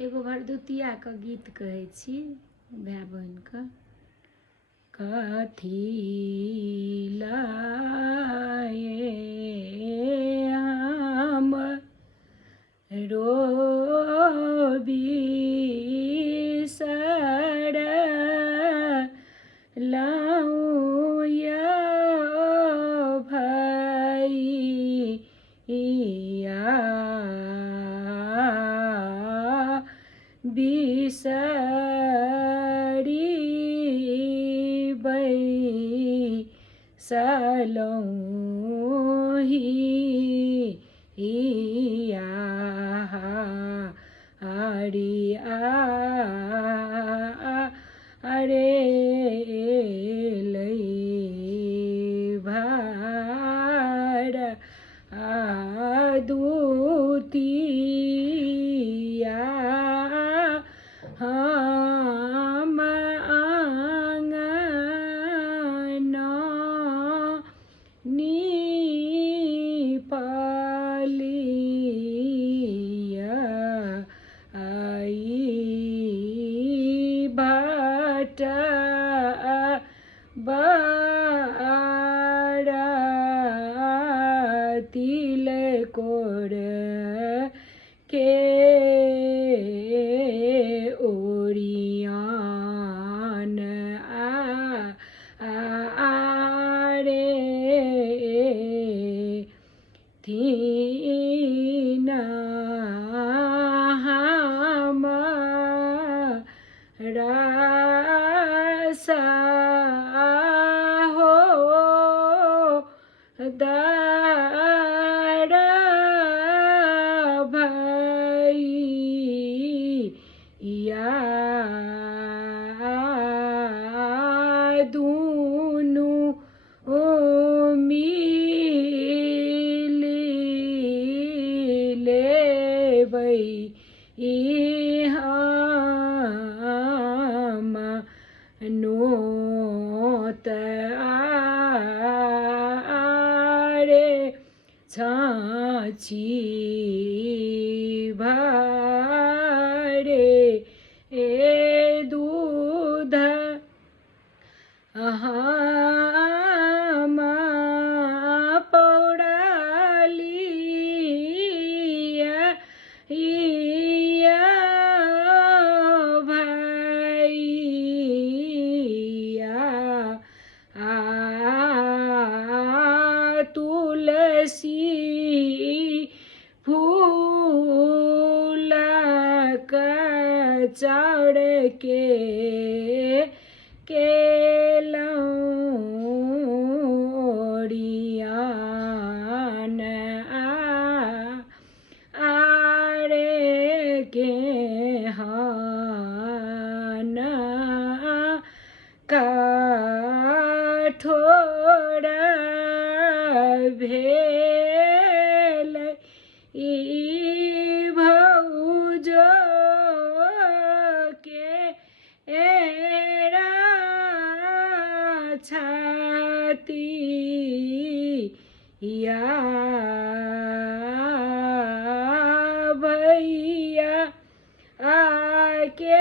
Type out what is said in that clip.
एगो भरदुतिया के गीत कहै छी भाय बहन के। कथी लाए हम रोबी सर लाऊं या भैया बिसरी बैसलहुँ हिया अरे भार दुतिया हम आंगन नीपलिया आई बाट बाड़ा तिलकोर के ओरियान आरे थीना हमारा साहो दारा भैया दुनू मिली लेबै हम नोत आरे छाछी भारे दूध हम पौड़लिया भैया तुलसी फूल चढ़ के लौड़ियान आरे के हन कठोर भेल ई भौजो के एरा छाती या भैया आके